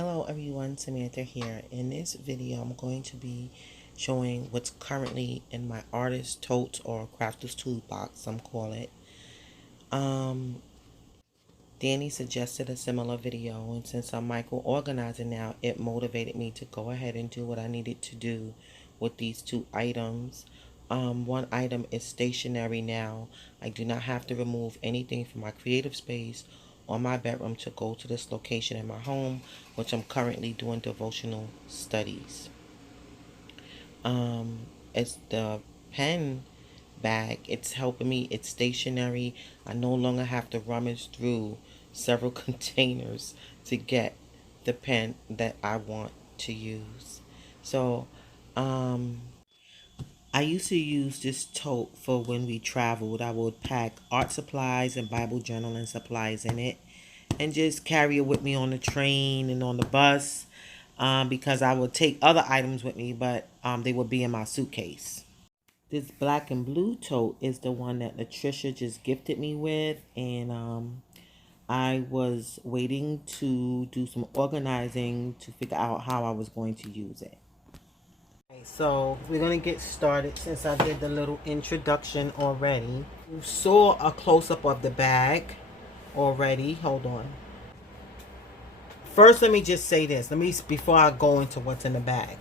Hello everyone, Samantha here. In this video, I'm going to be showing what's currently in my artist totes or crafter's toolbox, some call it. Danny suggested a similar video, and since I'm micro organizing now, it motivated me to go ahead and do what I needed to do with these two items. One item is stationary now. I do not have to remove anything from my creative space or my bedroom to go to this location in my home, which I'm currently doing devotional studies. It's the pen bag. It's helping me. It's stationary. I no longer have to rummage through several containers to get the pen that I want to use. So, I used to use this tote for when we traveled. I would pack art supplies and Bible journaling supplies in it and just carry it with me on the train and on the bus, because I would take other items with me, but they would be in my suitcase. This black and blue tote is the one that Latricia just gifted me with, and I was waiting to do some organizing to figure out how I was going to use it. Okay, so we're going to get started since I did the little introduction already. You saw a close-up of the bag already. Hold on. First, let me just say this. Before I go into what's in the bag.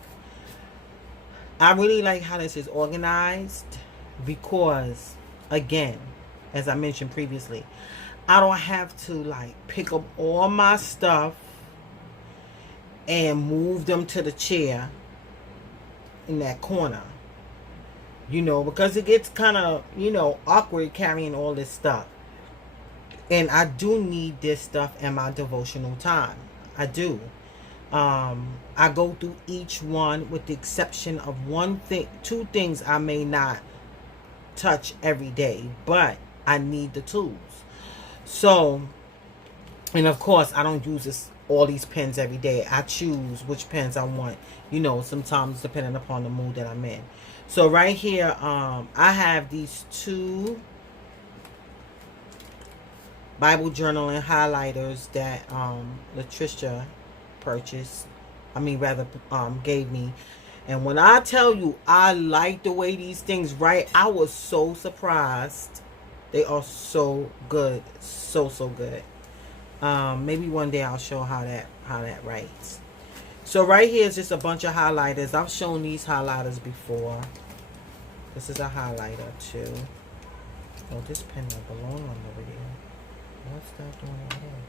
I really like how this is organized because, again, as I mentioned previously, I don't have to like pick up all my stuff and move them to the chair in that corner. Because it gets kind of, awkward carrying all this stuff. And I do need this stuff in my devotional time. I do. I go through each one with the exception of two things I may not touch every day, but I need the tools. So, and of course, I don't use all these pens every day. I choose which pens I want, sometimes depending upon the mood that I'm in. So right here, I have these two Bible journaling highlighters that Latricia gave me. And when I tell you I like the way these things write, I was so surprised. They are so good, so good. Maybe one day I'll show how that writes. So right here is just a bunch of highlighters. I've shown these highlighters before. This is a highlighter too. Oh, this pen don't belong on over here. What's that doing over there?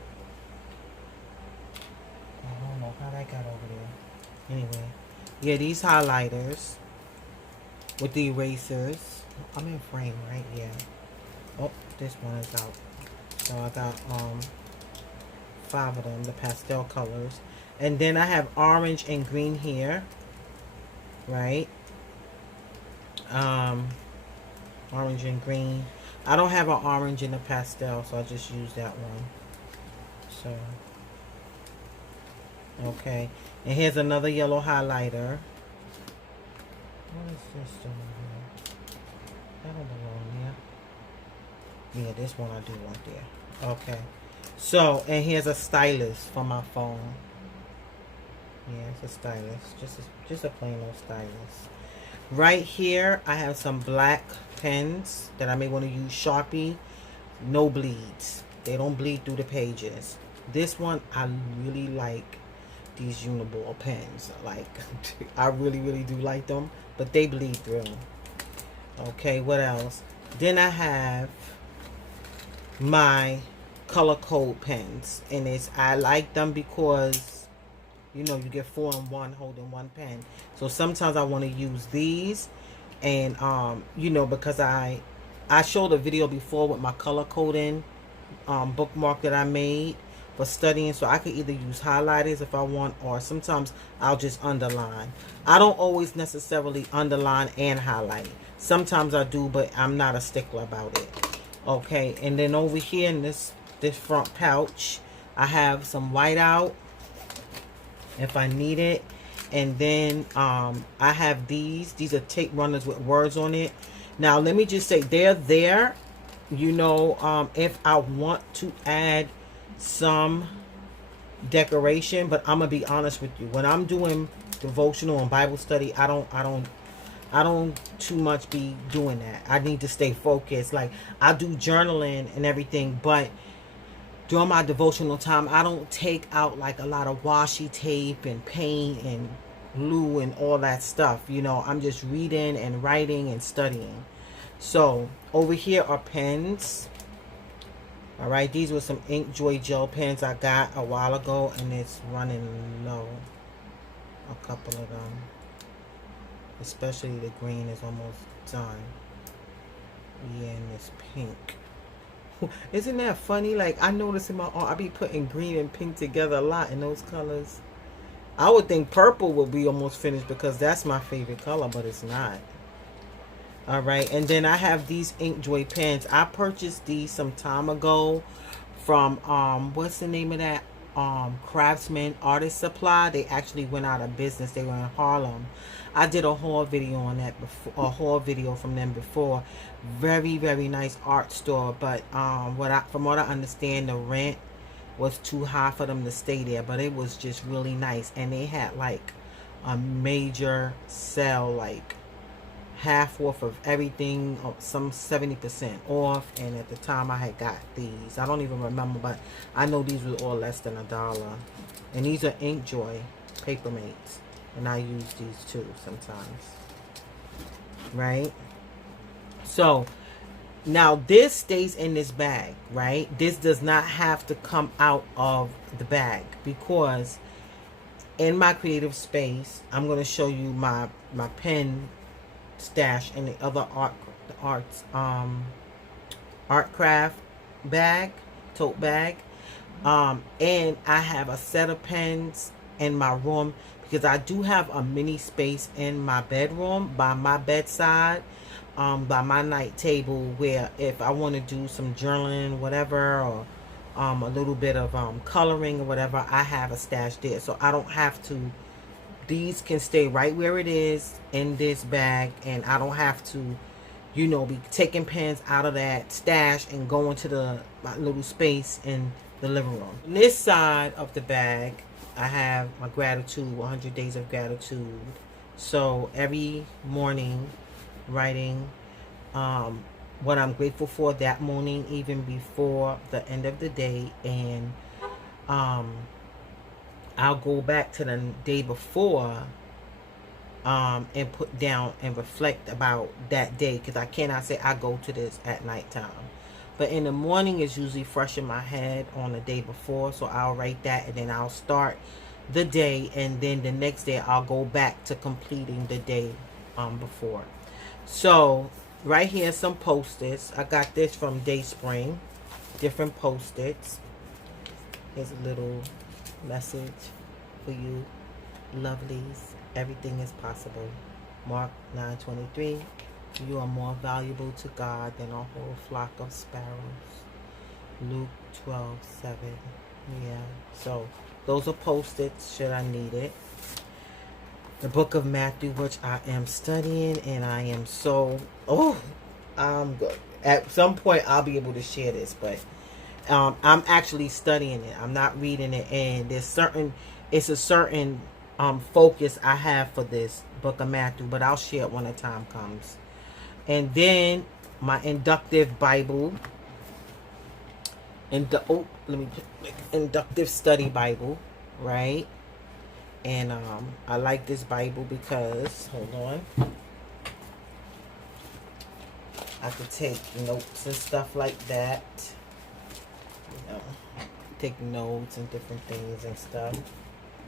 I don't know how that got over there. Anyway, yeah, these highlighters with the erasers. I'm in frame, right? Yeah. Oh, this one is out. So I got 5 of them, the pastel colors. And then I have orange and green here. Right? Orange and green. I don't have an orange in the pastel, so I just use that one. So, okay. And here's another yellow highlighter. What is this doing here? That don't belong there. Yeah, this one I do want there. Okay. So, and here's a stylus for my phone. Yeah, it's a stylus. Just a plain old stylus. Right here, I have some black pens that I may want to use. Sharpie. No bleeds. They don't bleed through the pages. This one, I really like these uniball pens. Like, I really do like them. But they bleed through. Okay, what else? Then I have my color code pens. And I like them because you get 4 in 1 holding one pen. So sometimes I want to use these. And, because I showed a video before with my color coding bookmark that I made for studying. So I could either use highlighters if I want, or sometimes I'll just underline. I don't always necessarily underline and highlight. Sometimes I do, but I'm not a stickler about it. Okay, and then over here in this front pouch, I have some whiteout if I need it. And then I have these are tape runners with words on it. Now let me just say, they're there, if I want to add some decoration, but I'm gonna be honest with you. When I'm doing devotional and Bible study, I don't too much be doing that. I need to stay focused. Like, I do journaling and everything, but during my devotional time, I don't take out like a lot of washi tape and paint and glue and all that stuff. You know, I'm just reading and writing and studying. So over here are pens. All right, these were some Ink Joy gel pens I got a while ago, and it's running low. A couple of them, especially the green is almost done. Yeah, and this pink. Isn't that funny? Like, I notice in my art, I be putting green and pink together a lot in those colors. I would think purple would be almost finished because that's my favorite color, but it's not. All right, and then I have these Ink Joy pens. I purchased these some time ago from what's the name of that, Craftsman Artist Supply. They actually went out of business. They were in Harlem. I did a haul video on that before, a haul video from them before. Very, very nice art store, but from what I understand, the rent was too high for them to stay there, but it was just really nice. And they had like a major sale, like half off of everything, some 70% off. And at the time I had got these, I don't even remember, but I know these were all less than $1. And these are Ink Joy paper mates, and I use these too sometimes, right? So now this stays in this bag, right? This does not have to come out of the bag, because in my creative space, I'm going to show you my pen stash in the other art craft bag, tote bag, and I have a set of pens in my room, because I do have a mini space in my bedroom by my bedside, by my night table, where if I want to do some journaling, whatever, or a little bit of coloring or whatever, I have a stash there, so I don't have to. These can stay right where it is in this bag, and I don't have to, you know, be taking pens out of that stash and going to my little space in the living room. On this side of the bag, I have my gratitude, 100 days of gratitude. So every morning, writing what I'm grateful for that morning, even before the end of the day, and I'll go back to the day before and put down and reflect about that day, because I cannot say I go to this at nighttime. But in the morning is usually fresh in my head on the day before, so I'll write that, and then I'll start the day, and then the next day I'll go back to completing the day before. So right here, some Post-its. I got this from Dayspring, different Post-its. Here's a little message for you lovelies. Everything is possible. Mark 9:23. You are more valuable to God than a whole flock of sparrows. Luke 12:7. Yeah, so those are Post-its should I need it. The book of Matthew, which I am studying, and I am so I'm good. At some point I'll be able to share this, but I'm actually studying it. I'm not reading it, and it's a certain focus I have for this book of Matthew, but I'll share it when the time comes. And then my inductive Bible, inductive study Bible, right? And I like this Bible because, hold on, I could take notes and stuff like that. You know, take notes and different things and stuff.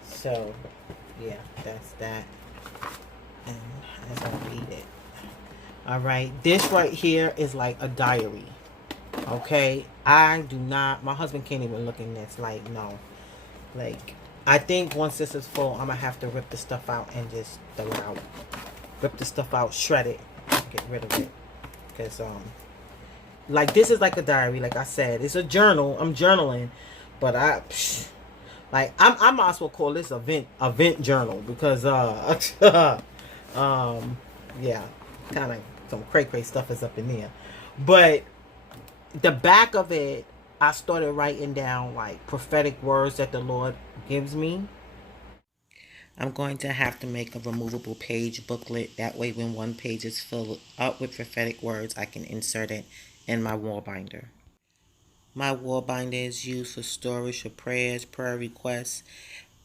So yeah, that's that. And as I read it, all right, this right here is like a diary. Okay, I do not, my husband can't even look in this. Like, no, like, I think once this is full, I'm gonna have to rip the stuff out and just throw it out. Rip the stuff out, shred it, get rid of it. Because like, this is like a diary. Like I said, it's a journal. I'm journaling, but I might as well call this a vent journal, because yeah, kind of some cray stuff is up in there. But the back of it, I started writing down like prophetic words that the Lord gives me. I'm going to have to make a removable page booklet. That way when one page is filled up with prophetic words, I can insert it in my wall binder. My wall binder is used for storage of prayers, prayer requests,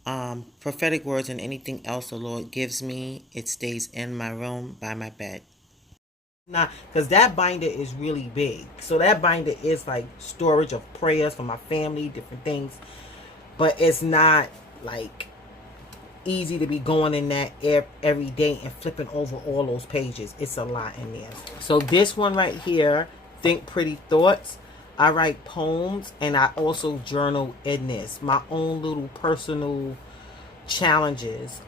prophetic words, and anything else the Lord gives me. It stays in my room by my bed. Not because that binder is really big. So that binder is like storage of prayers for my family, different things. But it's not like easy to be going in that every day and flipping over all those pages. It's a lot in there. So this one right here, Think Pretty Thoughts. I write poems and I also journal in this. My own little personal challenges,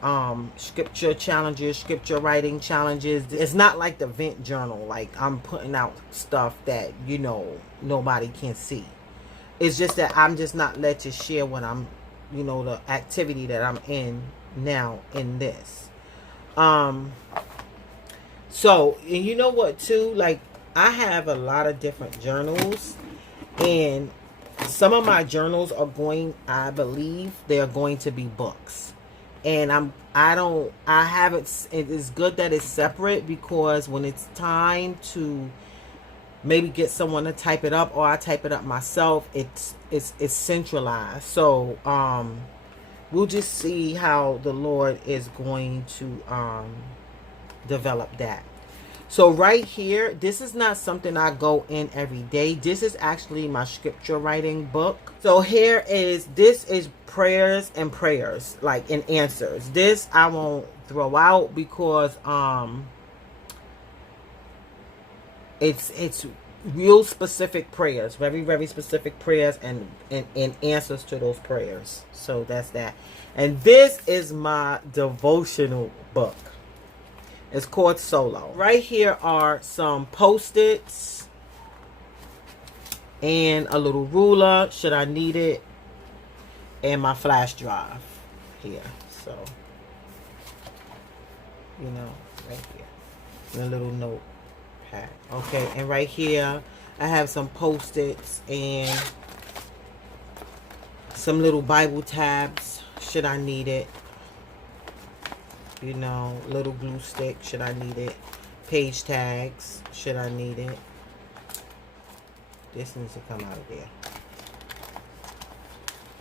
scripture challenges, scripture writing challenges. It's not like the vent journal, like I'm putting out stuff that, you know, nobody can see. It's just that I'm just not let to share what I'm, you know, the activity that I'm in now in this. So, and you know what too, like I have a lot of different journals, and some of my journals are going, I believe they are going to be books. And I haven't, it is good that it's separate, because when it's time to maybe get someone to type it up or I type it up myself, it's centralized. So, we'll just see how the Lord is going to develop that. So right here, this is not something I go in every day. This is actually my scripture writing book. So here is, this is prayers and prayers, like in answers. This I won't throw out because it's real specific prayers, very, very specific prayers and answers to those prayers. So that's that. And this is my devotional book. It's called Solo. Right here are some Post-its and a little ruler, should I need it, and my flash drive here. So, you know, right here. And a little notepad. Okay, and right here, I have some Post-its and some little Bible tabs, should I need it. You know, little glue stick, should I need it. Page tags, should I need it. This needs to come out of there.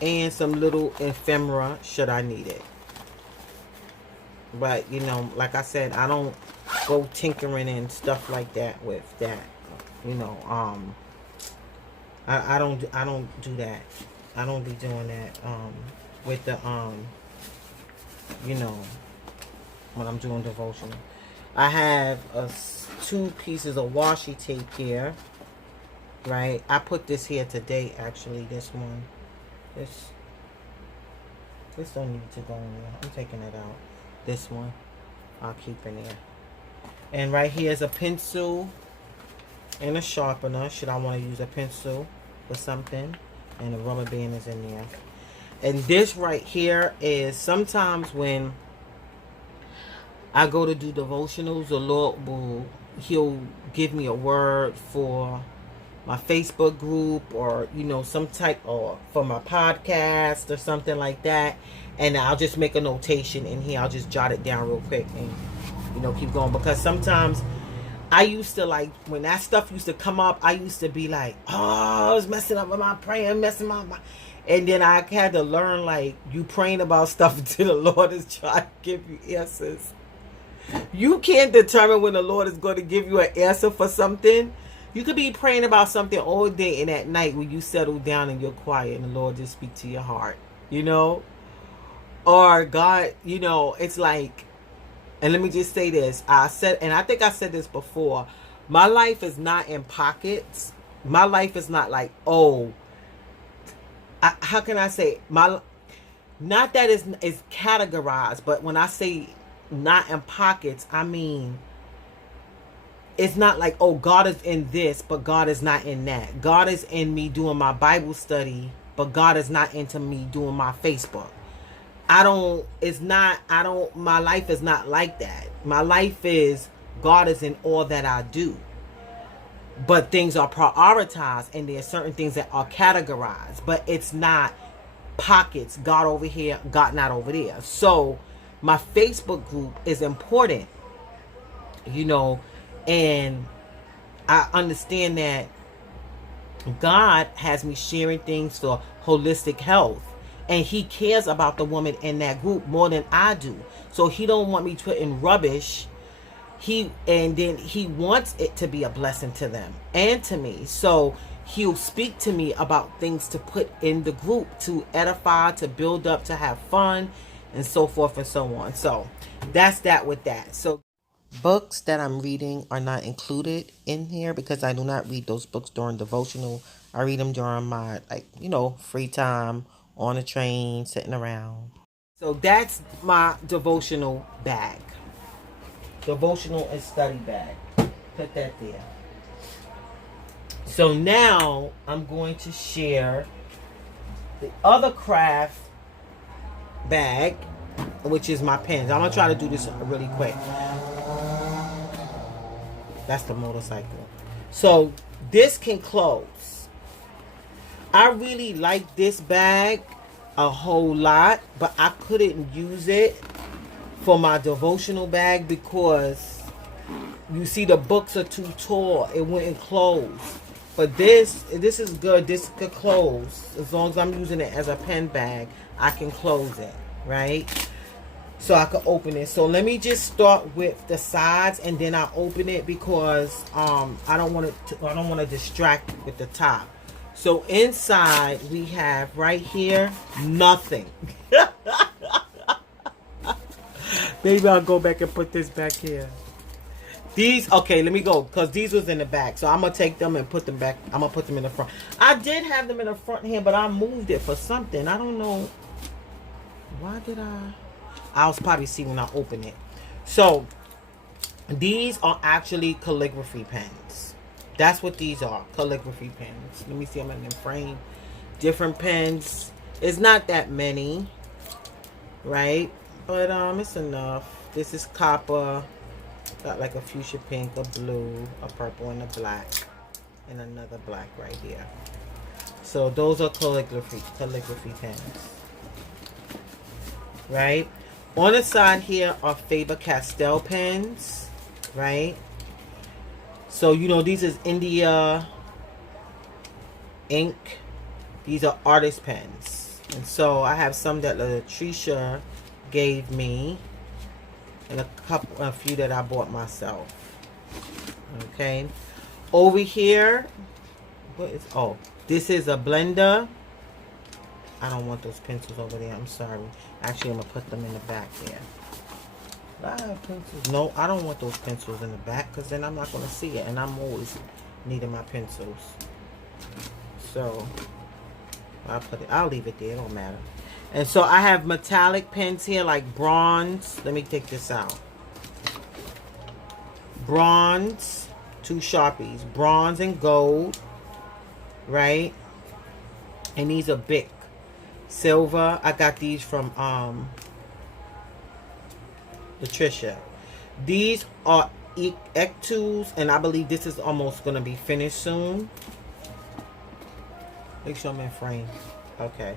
And some little ephemera, should I need it. But, you know, like I said, I don't go tinkering and stuff like that with that. You know, I don't do that. I don't be doing that with the you know, when I'm doing devotional. I have 2 pieces of washi tape here, right? I put this here today, actually. This one, this don't need to go in there. I'm taking it out. This one I'll keep in there. And right here is a pencil and a sharpener, should I want to use a pencil for something, and a rubber band is in there. And this right here is, sometimes when I go to do devotionals, the Lord will, he'll give me a word for my Facebook group, or, you know, some type, or for my podcast or something like that. And I'll just make a notation in here. I'll just jot it down real quick and, you know, keep going. Because sometimes I used to, like, when that stuff used to come up, I used to be like, oh, I was messing up with my praying, messing up my... And then I had to learn, like, you praying about stuff until the Lord is trying to give you answers. You can't determine when the Lord is going to give you an answer for something. You could be praying about something all day, and at night when you settle down and you're quiet and the Lord just speak to your heart, you know? Or God, you know, it's like, and let me just say this. I said, and I think I said this before, my life is not in pockets. My life is not like, oh, how can I say, not that it's categorized, but when I say not in pockets, I mean, it's not like, oh, God is in this, but God is not in that. God is in me doing my Bible study, but God is not into me doing my Facebook. My life is not like that. My life is, God is in all that I do. but things are prioritized, and there are certain things that are categorized, but it's not pockets, got over here, got not over there. So my Facebook group is important, you know, and I understand that God has me sharing things for holistic health, and he cares about the woman in that group more than I do. So he don't want me putting rubbish. And then he wants it to be a blessing to them and to me. So he'll speak to me about things to put in the group to edify, to build up, to have fun, and so forth and so on. So that's that with that. So books that I'm reading are not included in here because I do not read those books during devotional. I read them during my, like, you know, free time, on a train, sitting around. So that's my devotional bag. Devotional and study bag. Put that there. So now I'm going to share the other craft bag, which is my pens. I'm going to try to do this really quick. That's the motorcycle. So this can close. I really like this bag a whole lot, but I couldn't use it for my devotional bag because you see the books are too tall. It wouldn't close. But this is good. This could close. As long as I'm using it as a pen bag, I can close it, right? So I can open it. So let me just start with the sides and then I'll open it because I don't want to distract with the top. So inside we have right here nothing. Maybe I'll go back and put this back here. These, okay, let me go because these was in the back. So I'm going to take them and put them back. I'm going to put them in the front. I did have them in the front here, but I moved it for something. I don't know. Why did I'll probably see when I open it. So these are actually calligraphy pens. That's what these are, calligraphy pens. Let me see them in the frame. Different pens. It's not that many, right? But it's enough. This is copper. Got like a fuchsia pink, a blue, a purple, and a black. And another black right here. So those are calligraphy pens. Right? On the side here are Faber-Castell pens. Right? So, you know, these is India ink. These are artist pens. And so I have some that Latricia gave me. And a few that I bought myself. Okay. Over here, what is, oh, this is a blender. I don't want those pencils over there. I'm sorry. Actually, I'm going to put them in the back there. I have pencils. No, I don't want those pencils in the back because then I'm not going to see it. And I'm always needing my pencils. So, I'll leave it there. It don't matter. And so I have metallic pens here like bronze. Let me take this out. Bronze, two Sharpies. Bronze and gold. Right? And these are Bic. Silver. I got these from Latricia. These are Ectus, and I believe this is almost going to be finished soon. Make sure I'm in frame. Okay.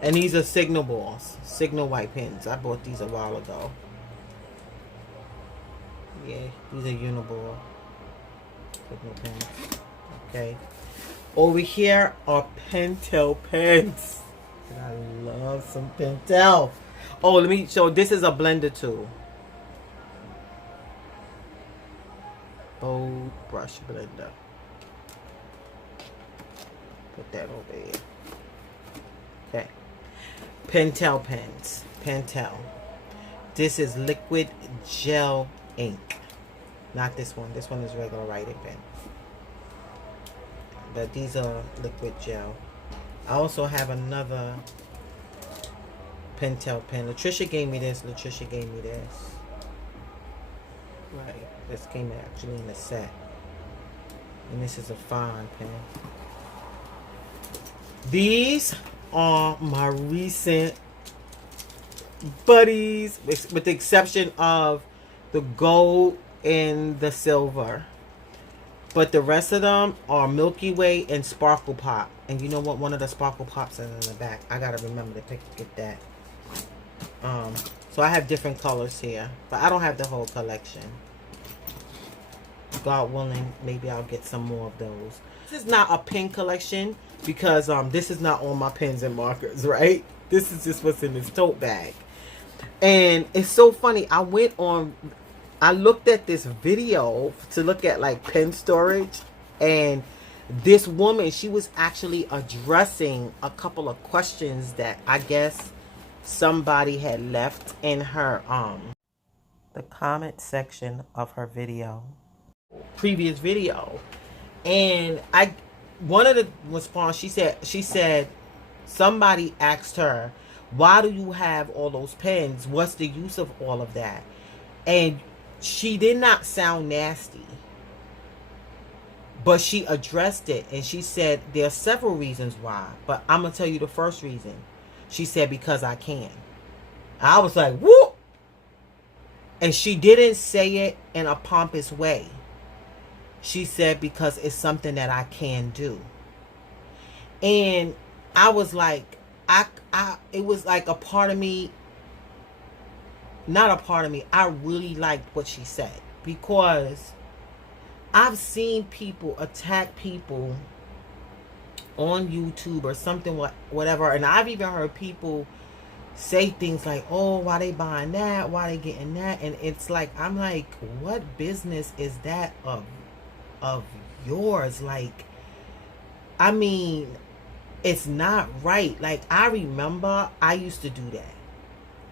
And these are Signal balls. Signal white pens. I bought these a while ago. Yeah, these are Uniball. Signal pens. Okay. Over here are Pentel pens. I love some Pentel. Oh, let me show. This is a blender tool. Bold brush blender. Put that over here. Okay. Pentel pens. Pentel. This is liquid gel ink. Not this one. This one is regular writing pen. But these are liquid gel. I also have another Pentel pen. Latricia gave me this. Latricia gave me this. Right. This came actually in a set. And this is a fine pen. These are my recent buddies, with the exception of the gold and the silver. But the rest of them are Milky Way and Sparkle Pop. And you know what? One of the Sparkle Pops is in the back. I gotta remember to get that. So I have different colors here, but I don't have the whole collection. God willing, maybe I'll get some more of those. This is not a pen collection because this is not all my pens and markers, right? This is just what's in this tote bag. And it's so funny. I looked at this video to look at like pen storage, and this woman, she was actually addressing a couple of questions that I guess somebody had left in her the comment section of her previous video. And one of the response, she said somebody asked her, why do you have all those pens? What's the use of all of that? And she did not sound nasty, but she addressed it, and she said there are several reasons why, but I'm gonna tell you the first reason. She said, because I can. I was like, whoop. And she didn't say it in a pompous way. She said, because it's something that I can do. And I was like, it was like a part of me, not a part of me, I really liked what she said, because I've seen people attack people on YouTube or something, whatever, and I've even heard people say things like, oh, why they buying that, why they getting that, and it's like, I'm like, what business is that of yours? Like, I mean, it's not right. Like, I remember I used to do that,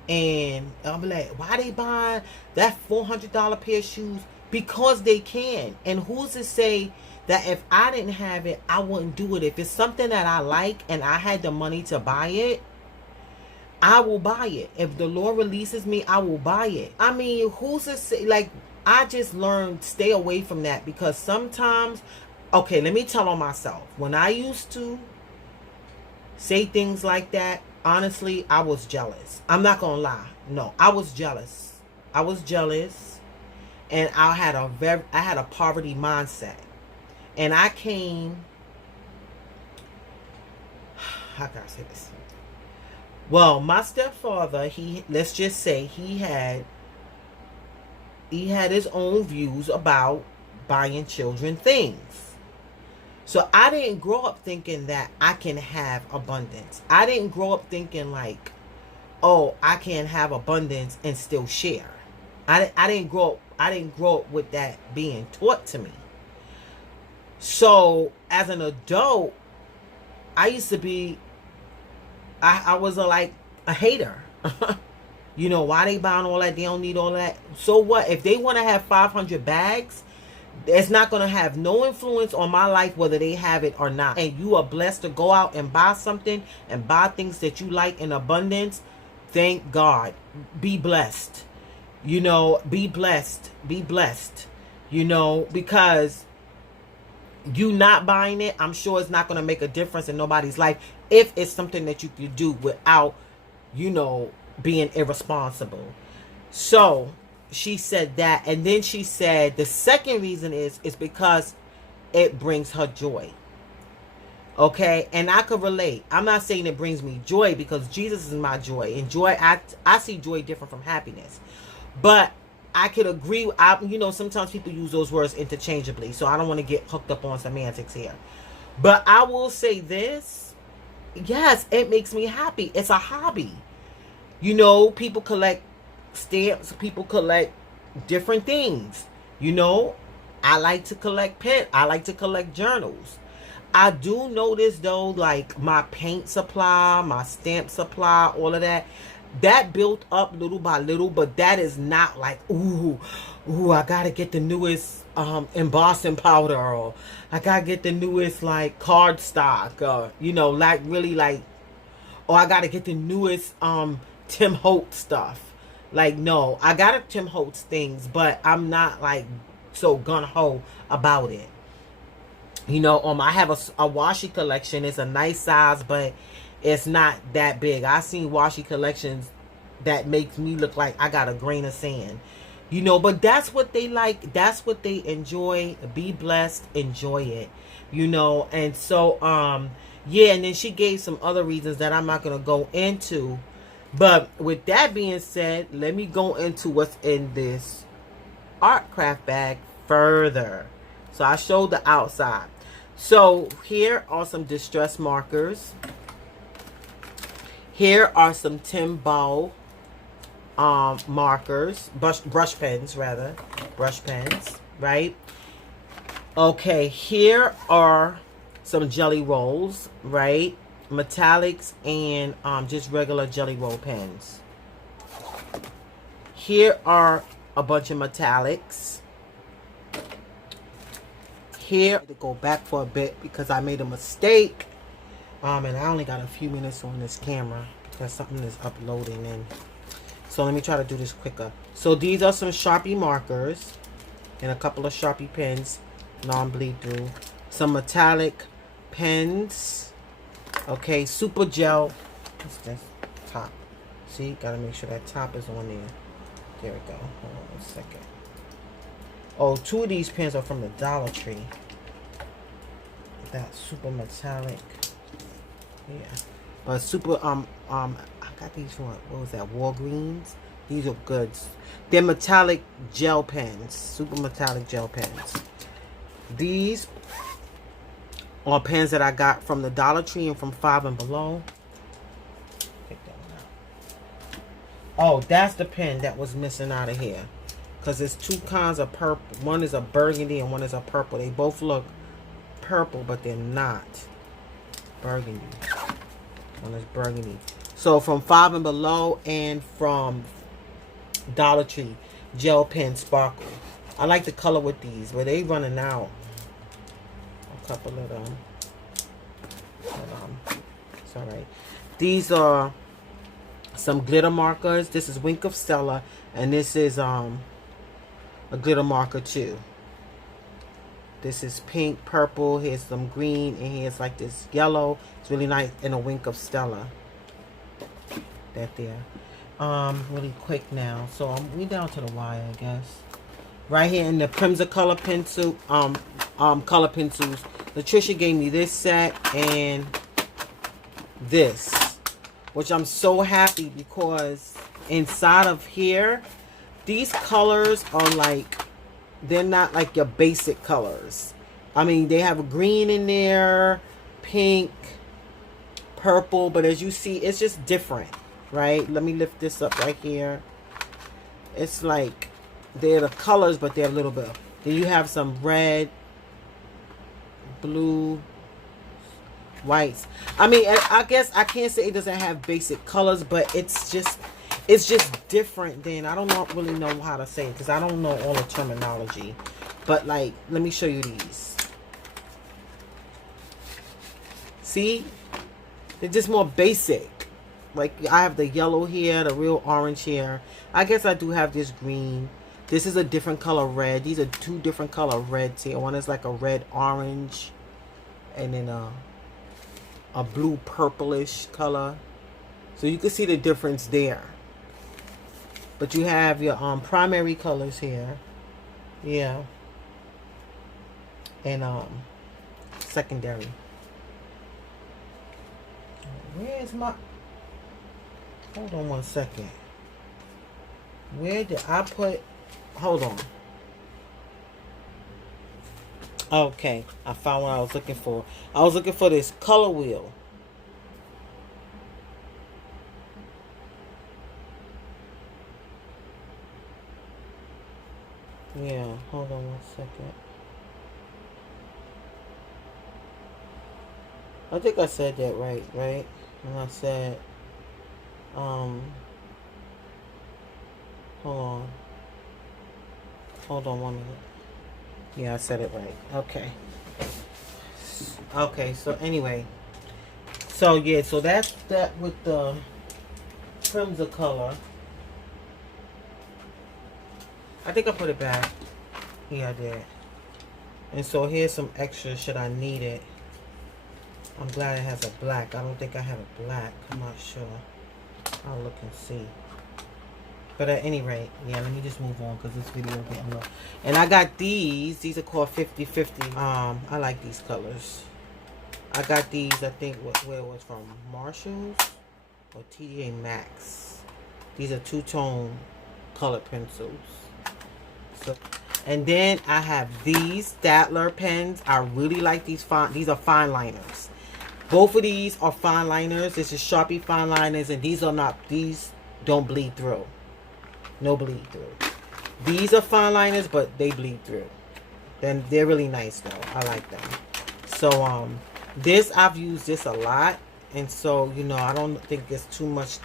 and I'll be like, why they buying that $400 pair of shoes? Because they can. And who's to say that if I didn't have it, I wouldn't do it? If it's something that I like and I had the money to buy it, I will buy it. If the Lord releases me, I will buy it. I mean, who's to say? Like, I just learned stay away from that, because sometimes, okay, let me tell on myself. When I used to say things like that, honestly, I was jealous. I'm not gonna lie. No, I was jealous. I was jealous. And I had a poverty mindset. And I came, how can I say this? Well, my stepfather, let's just say he had his own views about buying children things. So I didn't grow up thinking that I can have abundance. I didn't grow up thinking like, oh, I can have abundance and still share. I didn't grow up with that being taught to me. So as an adult, I used to be, I was a hater. You know, why they buying all that? They don't need all that. So what? If they want to have 500 bags, it's not going to have no influence on my life whether they have it or not. And you are blessed to go out and buy something and buy things that you like in abundance. Thank God. Be blessed. You know, be blessed. Be blessed. You know, because you not buying it, I'm sure it's not going to make a difference in nobody's life if it's something that you could do without, you know, being irresponsible. So she said that, and then she said the second reason is because it brings her joy. Okay, and I could relate. I'm not saying it brings me joy, because Jesus is my joy, and joy, I see joy different from happiness. But I could agree. You know, sometimes people use those words interchangeably, so I don't want to get hooked up on semantics here. But I will say this: yes, it makes me happy. It's a hobby. You know, people collect stamps. People collect different things. You know, I like to collect pens. I like to collect journals. I do notice though, like my paint supply, my stamp supply, all of that built up little by little, but that is not like, ooh, I gotta get the newest embossing powder, or I gotta get the newest like card stock, you know, like really like, or I gotta get the newest Tim Holtz stuff. Like, no, I got a Tim Holtz things, but I'm not like so gung-ho about it. You know, I have a washi collection. It's a nice size, but it's not that big. I seen washi collections that makes me look like I got a grain of sand. You know, but that's what they like. That's what they enjoy. Be blessed. Enjoy it. You know, and so, yeah, and then she gave some other reasons that I'm not going to go into. But with that being said, let me go into what's in this art craft bag further. So I showed the outside. So here are some distress markers. Here are some Timbo markers, brush pens rather, brush pens, right? Okay, here are some jelly rolls, right? Metallics and just regular jelly roll pens. Here are a bunch of metallics. Here, to go back for a bit because I made a mistake. And I only got a few minutes on this camera because something is uploading in. So let me try to do this quicker. So these are some Sharpie markers and a couple of Sharpie pens, non-bleed through. Some metallic pens. Okay, super gel. What's this? Top. See, gotta make sure that top is on there. There we go. Hold on a second. Oh, two of these pens are from the Dollar Tree. That super metallic. Yeah. But super, I got these from, what was that, Walgreens? These are good. They're metallic gel pens. Super metallic gel pens. These are pens that I got from the Dollar Tree and from Five and Below. Pick that one out. Oh, that's the pen that was missing out of here. Because there's two kinds of purple. One is a burgundy and one is a purple. They both look purple, but they're not. Burgundy. One is burgundy. So from Five and Below and from Dollar Tree, gel pen sparkle. I like the color with these, but they running out. A couple of them. It's alright. These are some glitter markers. This is Wink of Stella, and this is a glitter marker too. This is pink, purple. Here's some green, and here's like this yellow. It's really nice, and a Wink of Stella. That there. Really quick now. So we down to the wire, I guess. Right here in the Primza color pencil, color pencils. Latricia gave me this set and this, which I'm so happy because inside of here, these colors are like, they're not like your basic colors. I mean, they have a green in there, pink, purple, but as you see, it's just different, right? Let me lift this up right here. It's like, they're the colors, but they're a little bit. Then you have some red, blue, whites. I mean, I guess I can't say it doesn't have basic colors, but it's just different than, I don't really know how to say it because I don't know all the terminology. But like, let me show you these. See? They're just more basic. Like, I have the yellow here, the real orange here. I guess I do have this green. This is a different color red. These are two different color reds here. One is like a red orange and then a blue purplish color. So you can see the difference there. But you have your primary colors here. Yeah. And secondary. Where's my... Hold on one second. Where did I put... Hold on. Okay. I found what I was looking for. I was looking for this color wheel. Yeah. Hold on one second. I think I said that right? And I said... Hold on. Hold on 1 minute. Yeah, I said it right. Okay. Okay, so anyway. So, yeah, so that's that with the Primza color. I think I put it back. Yeah, I did. And so here's some extras should I need it. I'm glad it has a black. I don't think I have a black. I'm not sure. I'll look and see. But at any rate, yeah, let me just move on because this video is getting low. And I got these. These are called 50/50. I like these colors. I got these, I think, where it was from, Marshalls or TJ Maxx. These are two-tone color pencils. So, and then I have these Statler pens. I really like these. These are fine liners. Both of these are fine liners. This is Sharpie fine liners, and these are not. These don't bleed through. No bleed through. These are fine liners, but they bleed through. Then they're really nice though. I like them. So this, I've used this a lot, and so, you know, I don't think there's too much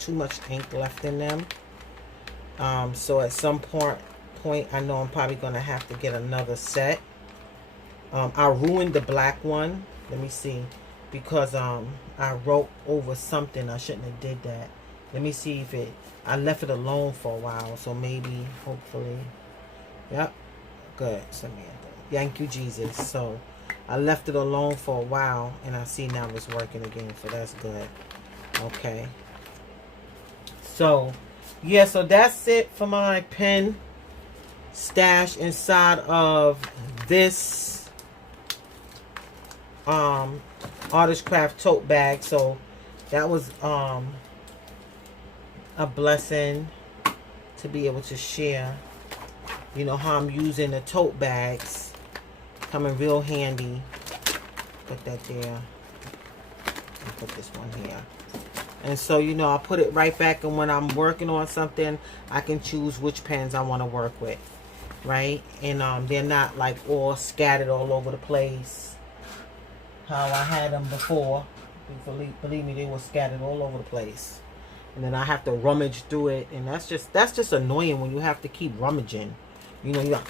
ink left in them. So at some point I know I'm probably gonna have to get another set. I ruined the black one. Let me see, because I wrote over something. I shouldn't have did that. Let me see if I left it alone for a while, so maybe, hopefully. Yep, good, Samantha. Thank you, Jesus. So I left it alone for a while, and I see now it's working again, so that's good. Okay. So, yeah, so that's it for my pen stash inside of this Artist Craft tote bag. So that was a blessing to be able to share, you know, how I'm using the tote bags. Coming real handy. Put that there. And put this one here. And so, you know, I'll put it right back, and when I'm working on something, I can choose which pens I want to work with. Right? And they're not like all scattered all over the place. How I had them before. Believe me, they were scattered all over the place. And then I have to rummage through it, and that's just annoying when you have to keep rummaging. You know, you're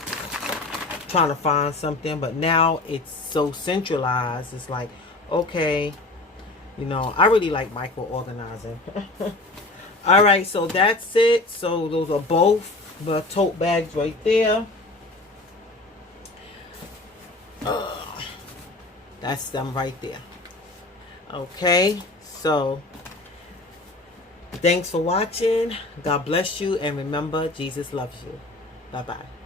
trying to find something, but now it's so centralized. It's like, okay, you know, I really like micro organizing. All right, so that's it. So those are both the tote bags right there. That's them right there. Okay, so thanks for watching. God bless you, and remember, Jesus loves you. Bye-bye.